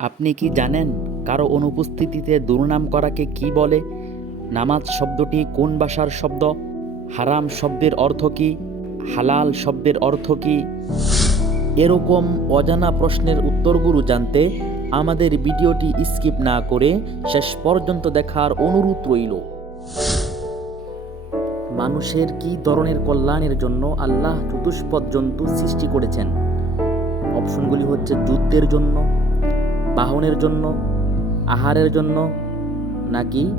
আপনি কি জানেন কারও অনুপস্থিতিতে দুর্নাম করাকে কি বলে? নামাজ শব্দটি কোন ভাষার শব্দ? হারাম শব্দের অর্থ কি? হালাল শব্দের অর্থ কি? এরকম অজানা প্রশ্নের উত্তরগুলো জানতে আমাদের ভিডিওটি স্কিপ না করে শেষ পর্যন্ত দেখার অনুরোধ রইল। মানুষের কি ধরনের কল্যাণের জন্য আল্লাহ চতুষ্পদ জন্তু সৃষ্টি করেছেন? অপশনগুলি হচ্ছে যুদ্ধের জন্য বাহনের জন্য, আহারের জন্য, নাকি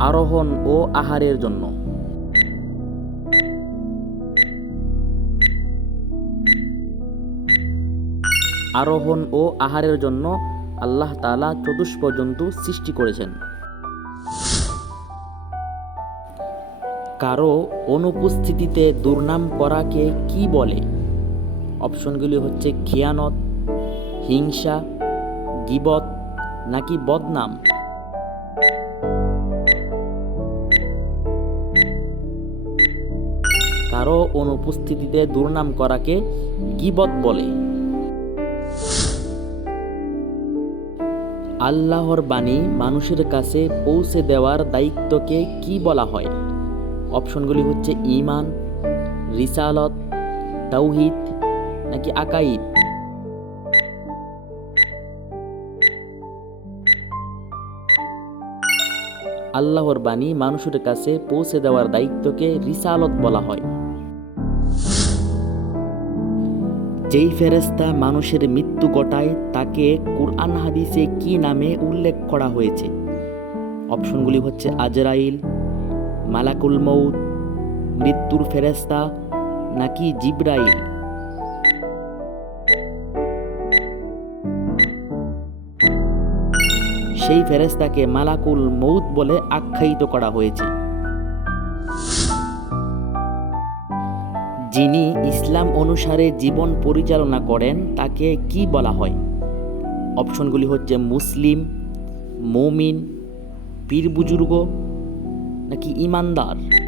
আরোহণ ও আহারের জন্য? আরোহণ ও আহারের জন্য আল্লাহ তালা চতুষ্প জন্তু সৃষ্টি করেছেন। কারও অনুপস্থিতিতে দুর্নাম করাকে কি বলে? অপশনগুলি হচ্ছে খেয়ানত, হিংসা গিবত নাকি বদনাম? কারও অনুপস্থিতিতে দুর্নাম করাকে গিবত বলে। আল্লাহর বাণী মানুষের কাছে পৌঁছে দেওয়ার দায়িত্বকে কি বলা হয়? অপশনগুলি হচ্ছে ইমান, রিসালত, তাওহিদ, নাকি আকাইদ আল্লাহর বাণী মানুষের কাছে পৌঁছে দেওয়ার দায়িত্বকে রিসালত বলা হয়। যেই ফেরেস্তা মানুষের মৃত্যু ঘটায়, তাকে কুরআন হাদিসে কি নামে উল্লেখ করা হয়েছে? অপশনগুলি হচ্ছে আজরাইল, মালাকুল মৌত মৃত্যুর ফেরেস্তা নাকি জিব্রাইল। সেই ফেরেস্তাকে মালাকুল মৌত বলে আখ্যায়িত করা হয়েছে। যিনি ইসলাম অনুসারে জীবন পরিচালনা করেন, তাকে কি বলা হয়? অপশনগুলি হচ্ছে মুসলিম, মৌমিন পীর বুজুর্গ নাকি ইমানদার?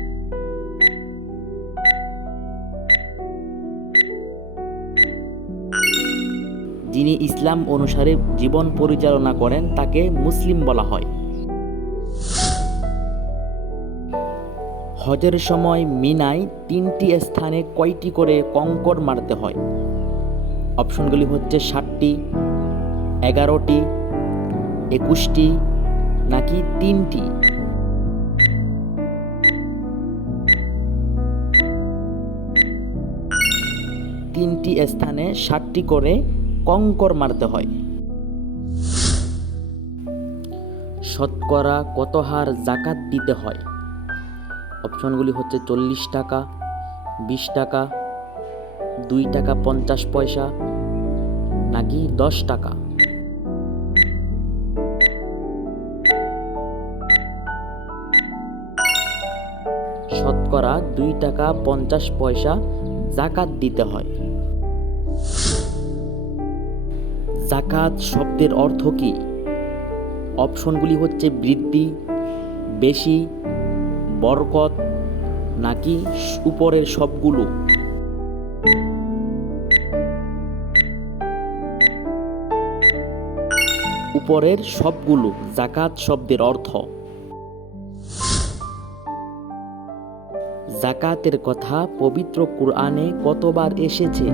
যিনি ইসলাম অনুসারে জীবন পরিচালনা করেন, তাকে মুসলিম বলা হয়। হজের সময় মিনায় তিনটি স্থানে কয়টি করে কঙ্কর মারতে হয়? অপশনগুলি হচ্ছে ষাটটি, এগারোটি, একুশটি, নাকি তিনটি? তিনটি স্থানে ষাটটি করে কঙ্কর মারতে হয়। শতকরা কত হার জাকাত দিতে হয়? অপশনগুলি হচ্ছে চল্লিশ টাকা, বিশ টাকা, দুই টাকা পঞ্চাশ পয়সা, নাকি দশ টাকা? শতকরা দুই টাকা পঞ্চাশ পয়সা জাকাত দিতে হয়। জাকাত শব্দের অর্থ কি? অপশনগুলি হচ্ছে বৃদ্ধি, বেশি, বরকত, নাকি উপরের সবগুলো? উপরের সবগুলো জাকাত শব্দের অর্থ। জাকাতের কথা পবিত্র কোরআনে কতবার এসেছে?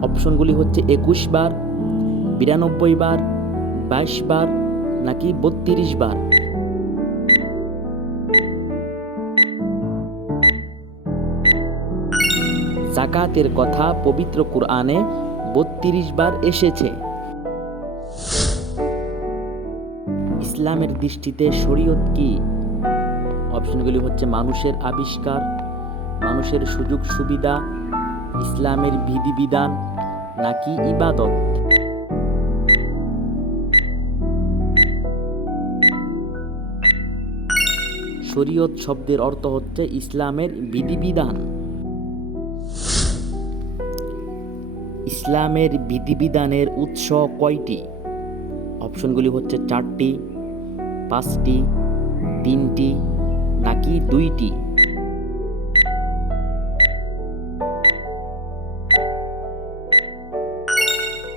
অপশনগুলি হচ্ছে একুশ বার বিরানব্বই বার, বাইশ বার, নাকি বত্রিশ বার? জাকাতের কথা পবিত্র কোরআনে বত্রিশ বার এসেছে। ইসলামের দৃষ্টিতে শরীয়ত কি? অপশনগুলি হচ্ছে মানুষের আবিষ্কার, মানুষের সুযোগ সুবিধা, ইসলামের বিধিবিধান, নাকি ইবাদত? শরীয়ত শব্দের অর্থ হচ্ছে ইসলামের বিধিবিধান। ইসলামের বিধিবিধানের উৎস কয়টি? অপশনগুলি হচ্ছে চারটি, পাঁচটি, তিনটি, নাকি দুইটি?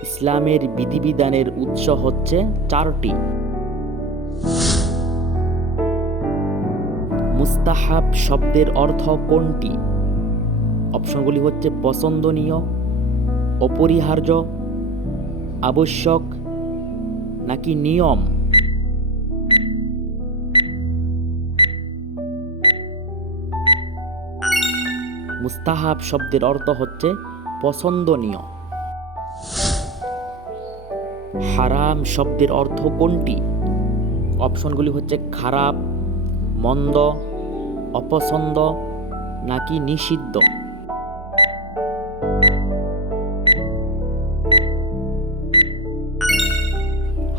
ইসলামের বিধিবিধানের উৎস হচ্ছে চারটি। মুস্তাহাব শব্দের অর্থ কোনটি? অপশনগুলি হচ্ছে পছন্দনীয়, অপরিহার্য, আবশ্যক নাকি নিয়ম? মুস্তাহাব শব্দের অর্থ হচ্ছে পছন্দনীয়। হারাম শব্দের অর্থ কোনটি? অপশনগুলি হচ্ছে খারাপ, মন্দ অপছন্দ নাকি নিষিদ্ধ?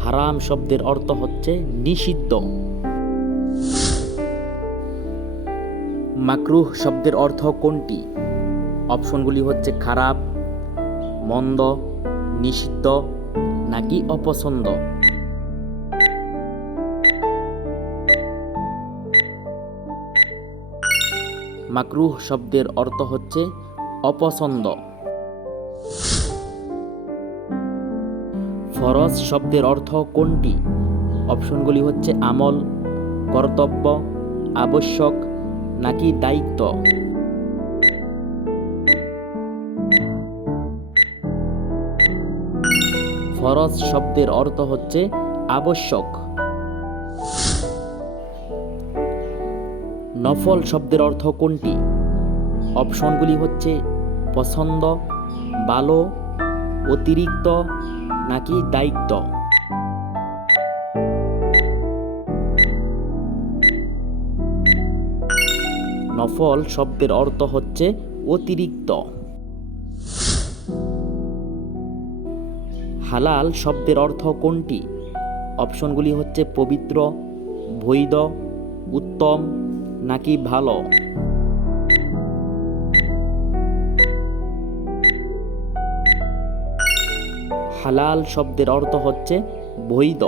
হারাম শব্দের অর্থ হচ্ছে নিষিদ্ধ। মাকরুহ শব্দের অর্থ কোনটি? অপশনগুলি হচ্ছে খারাপ, মন্দ, নিষিদ্ধ নাকি অপছন্দ? মাকরুহ শব্দের অর্থ হচ্ছে অপছন্দ। ফরজ শব্দের অর্থ কোনটি? অপশনগুলি হচ্ছে আমল, কর্তব্য, আবশ্যক নাকি দায়িত্ব। ফরজ শব্দের অর্থ হচ্ছে আবশ্যক। নফল শব্দের অর্থ কোনটি? অপশনগুলি হচ্ছে পছন্দ, ভালো, অতিরিক্ত নাকি দায়িত্ব। নফল শব্দের অর্থ হচ্ছে অতিরিক্ত। হালাল শব্দের অর্থ কোনটি? অপশনগুলি হচ্ছে পবিত্র, বৈধ, উত্তম নাকি ভালো? হালাল শব্দের অর্থ হচ্ছে বৈধ।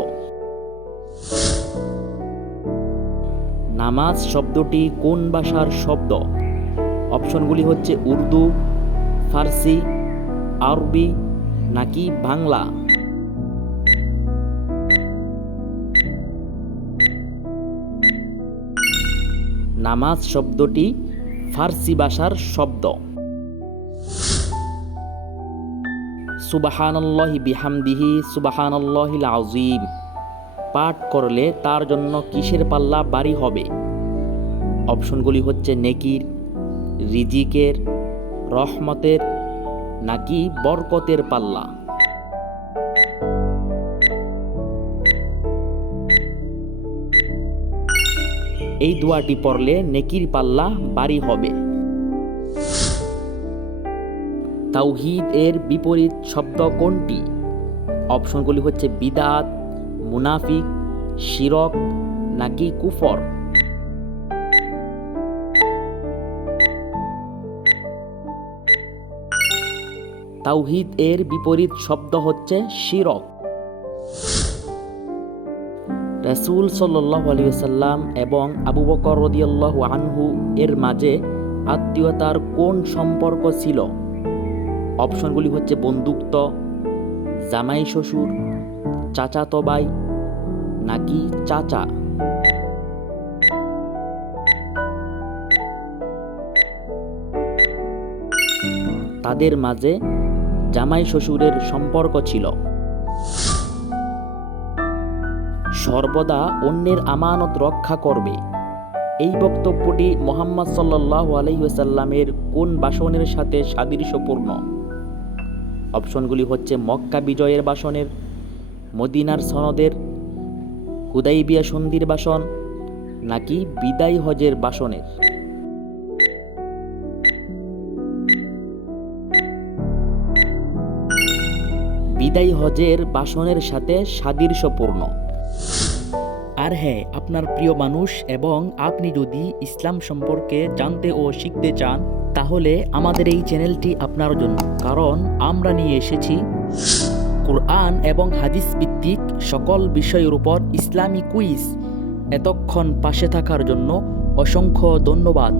নামাজ শব্দটি কোন ভাষার শব্দ? অপশনগুলি হচ্ছে উর্দু, ফার্সি, আরবি নাকি বাংলা? নামাজ শব্দটি ফার্সি ভাষার শব্দ। সুবাহানল্লাহি বিহামদিহি, সুবাহানল্লাহিল আজিম পাঠ করলে তার জন্য কিসের পাল্লা বাড়ি হবে? অপশনগুলি হচ্ছে নেকির, রিজিকের, রহমতের নাকি বরকতের পাল্লা? এই দোয়াটি পড়লে নেকির পাল্লা বাড়ি হবে। তাওহিদ এর বিপরীত শব্দ কোনটি? অপশনগুলি হচ্ছে বিদাত, মুনাফিক, শিরক নাকি কুফর। তাওহিদ এর বিপরীত শব্দ হচ্ছে শিরক। রসুল সাল্লাহ আলিয়াল্লাম এবং আবু বকর রদিয়াল্লাহু আনহু এর মাঝে আত্মীয়তার কোন সম্পর্ক ছিল? অপশনগুলি হচ্ছে বন্ধুত্ব, জামাই শ্বশুর, চাচাতো ভাই নাকি চাচা? তাদের মাঝে জামাই শ্বশুরের সম্পর্ক ছিল। সর্বদা অন্যের আমানত রক্ষা করবে। এই বক্তব্যটি মোহাম্মদ সাল্লাহ আলহিসাল্লামের কোন বাসনের সাথে সাদৃশ্যপূর্ণ? অপশনগুলি হচ্ছে মক্কা বিজয়ের বাসনের, মদিনার সনদের, হুদাইবিয়া সন্ধির বাসন, নাকি বিদায় হজের বাসনের। বিদায় হজের বাসনের সাথে সাদৃশ্যপূর্ণ। আর হ্যাঁ আপনার প্রিয় মানুষ এবং আপনি যদি ইসলাম সম্পর্কে জানতে ও শিখতে চান, তাহলে আমাদের এই চ্যানেলটি আপনার জন্য। কারণ আমরা নিয়ে এসেছি কোরআন এবং হাদিস ভিত্তিক সকল বিষয়ের উপর ইসলামী কুইজ। এতক্ষণ পাশে থাকার জন্য অসংখ্য ধন্যবাদ।